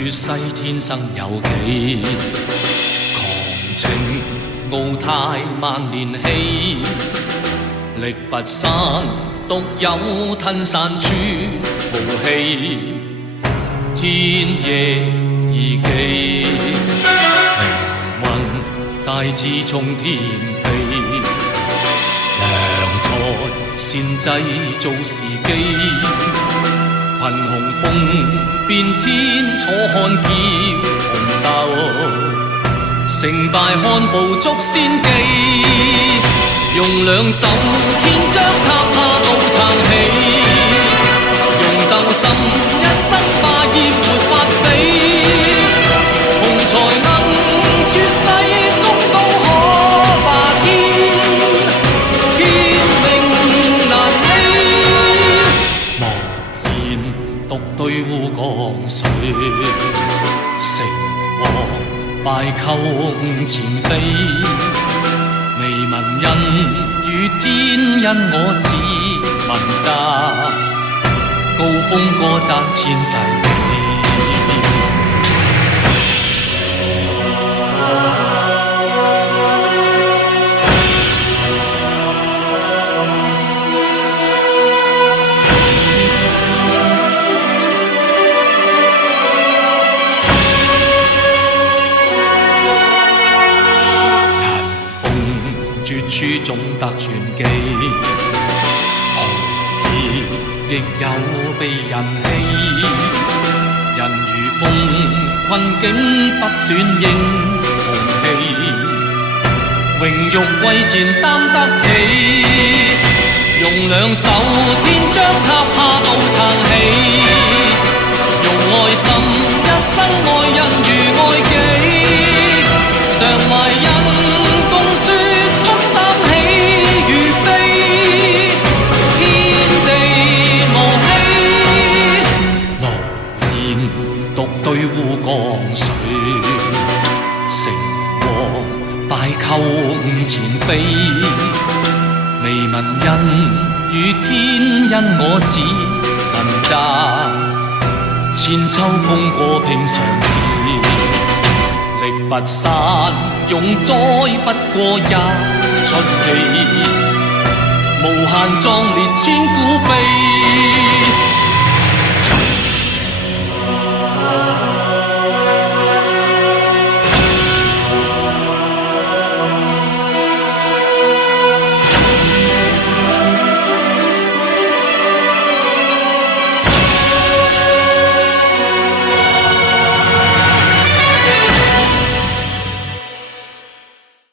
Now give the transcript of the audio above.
絕世天生有幾，狂情傲態萬年氣，力拔山獨有吞山處豪氣，天夜異記，靈魂大志衝天飛，良才善製造時機。群雄風變天，楚漢劫紅鬥，成敗看步足先機。用兩手天將塔下渡撐起，用鬥心一生霸業沒法比。雄才能絕世，功高可霸天，天命難欺。無言獨對烏江水，成王敗寇午前飛。未聞恩與天，因我只問責，高峰歌讚千世紀。絕處總得傳記，豪傑亦有被人欺。人如風，困境不斷英雄氣，榮辱貴賤擔得起。用兩手天將塔下渡撐起，用愛心一生愛人如愛己，常懷恩共說。對烏江水，成王敗寇午前飛。未聞恩與天，因我只問責，千秋功過平常事。力拔山容載不過一出戲，無限壯烈千古悲。